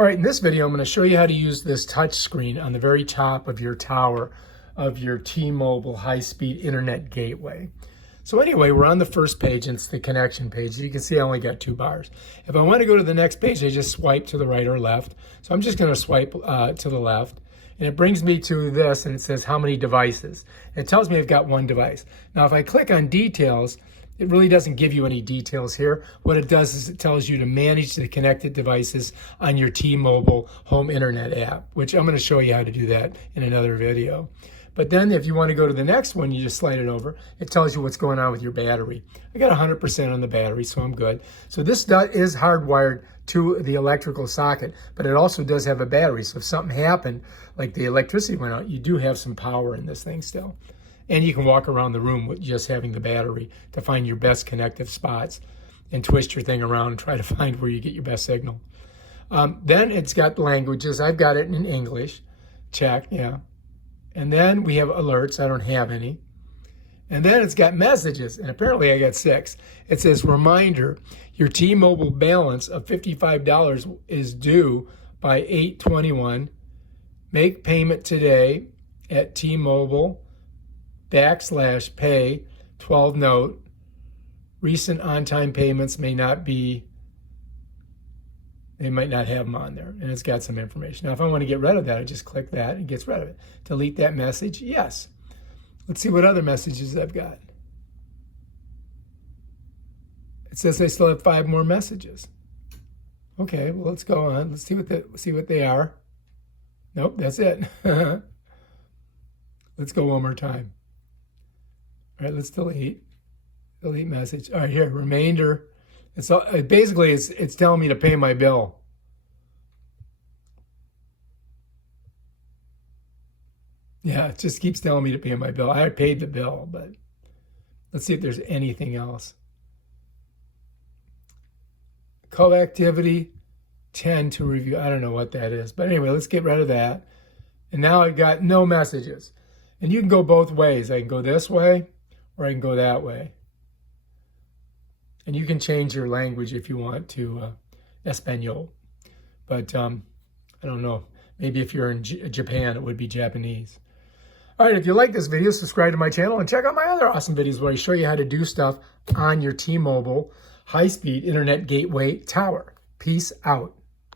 All right, in this video, I'm going to show you how to use this touch screen on the very top of your tower of your T-Mobile high-speed internet gateway. So anyway, we're on the first page, and it's the connection page. You can see I only got 2 bars. If I want to go to the next page, I just swipe to the right or left. So I'm just going to swipe to the left, and it brings me to this, and it says how many devices. It tells me I've got 1 device. Now, if I click on details, it really doesn't give you any details here. What it does is it tells you to manage the connected devices on your T-Mobile home internet app, which I'm going to show you how to do that in another video. But then if you want to go to the next one, you just slide it over. It tells you what's going on with your battery. I got 100% on the battery, so I'm good. So this is hardwired to the electrical socket, but it also does have a battery. So if something happened, like the electricity went out, you do have some power in this thing still. And you can walk around the room with just having the battery to find your best connective spots and twist your thing around and try to find where you get your best signal. Then it's got languages. I've got it in English. Check, yeah. And then we have alerts. I don't have any. And then it's got messages, and apparently I got 6. It says, reminder, your T-Mobile balance of $55 is due by 8/21. Make payment today at T-Mobile /pay 12 note. Recent on-time payments may not be, they might not have them on there. And it's got some information. Now, if I want to get rid of that, I just click that and it gets rid of it. Delete that message, yes. Let's see what other messages I've got. It says I still have 5 more messages. Okay, well, let's go on. Let's see what they are. Nope, that's it. Let's go one more time. All right, let's delete message. All right, here, remainder. It's all, basically it's telling me to pay my bill. Yeah, it just keeps telling me to pay my bill. I paid the bill, but let's see if there's anything else. Co-activity 10 to review. I don't know what that is, but anyway, let's get rid of that. And now I've got no messages. And you can go both ways. I can go this way, or I can go that way. And you can change your language if you want to Espanol. But I don't know. Maybe if you're in Japan, it would be Japanese. All right, if you like this video, subscribe to my channel and check out my other awesome videos where I show you how to do stuff on your T-Mobile high-speed internet gateway tower. Peace out.